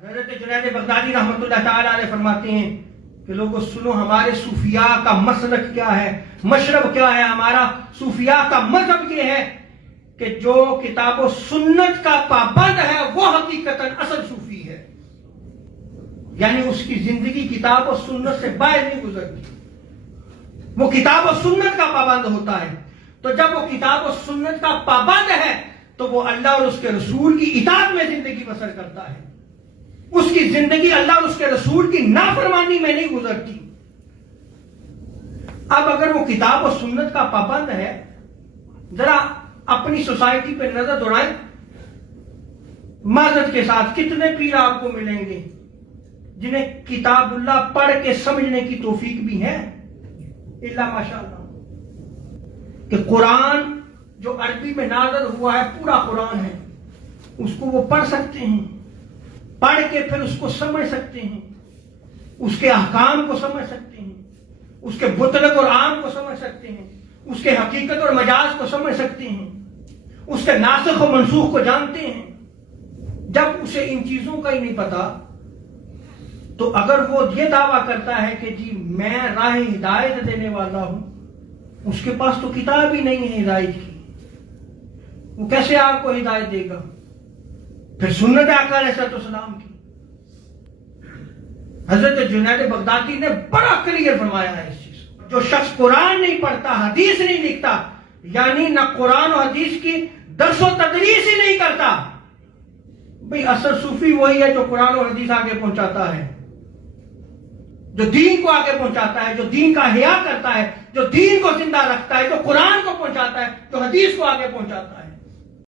حضرت جنید بغدادی رحمۃ اللہ تعالی علیہ فرماتے ہیں کہ لوگوں سنو ہمارے صوفیاء کا مسلک کیا ہے، مشرب کیا ہے. ہمارا صوفیاء کا مذہب یہ ہے کہ جو کتاب و سنت کا پابند ہے وہ حقیقتاً اصل صوفی ہے. یعنی اس کی زندگی کتاب و سنت سے باہر نہیں گزرتی، وہ کتاب و سنت کا پابند ہوتا ہے. تو جب وہ کتاب و سنت کا پابند ہے تو وہ اللہ اور اس کے رسول کی اطاعت میں زندگی بسر کرتا ہے. اس کی زندگی اللہ اور اس کے رسول کی نافرمانی میں نہیں گزرتی. اب اگر وہ کتاب و سنت کا پابند ہے، ذرا اپنی سوسائٹی پہ نظر دوڑائیں. معذرت کے ساتھ کتنے پیر آپ کو ملیں گے جنہیں کتاب اللہ پڑھ کے سمجھنے کی توفیق بھی ہے؟ الا ماشاءاللہ. کہ قرآن جو عربی میں نازل ہوا ہے پورا قرآن ہے، اس کو وہ پڑھ سکتے ہیں، پڑھ کے پھر اس کو سمجھ سکتے ہیں، اس کے احکام کو سمجھ سکتے ہیں، اس کے مطلق اور عام کو سمجھ سکتے ہیں، اس کے حقیقت اور مجاز کو سمجھ سکتے ہیں، اس کے ناسخ و منسوخ کو جانتے ہیں. جب اسے ان چیزوں کا ہی نہیں پتا تو اگر وہ یہ دعویٰ کرتا ہے کہ جی میں راہ ہدایت دینے والا ہوں، اس کے پاس تو کتاب ہی نہیں ہے ہدایت کی، وہ کیسے آپ کو ہدایت دے گا؟ پھر سنت آقا علیہ السلام کی. حضرت جنید بغدادی نے بڑا کلیئر فرمایا ہے اس چیز کو. جو شخص قرآن نہیں پڑھتا، حدیث نہیں لکھتا، یعنی نہ قرآن و حدیث کی درس و تدریس ہی نہیں کرتا، بھئی اصل صوفی وہی ہے جو قرآن و حدیث آگے پہنچاتا ہے، جو دین کو آگے پہنچاتا ہے، جو دین کا احیاء کرتا ہے، جو دین کو زندہ رکھتا ہے، جو قرآن کو پہنچاتا ہے، جو حدیث کو آگے پہنچاتا ہے.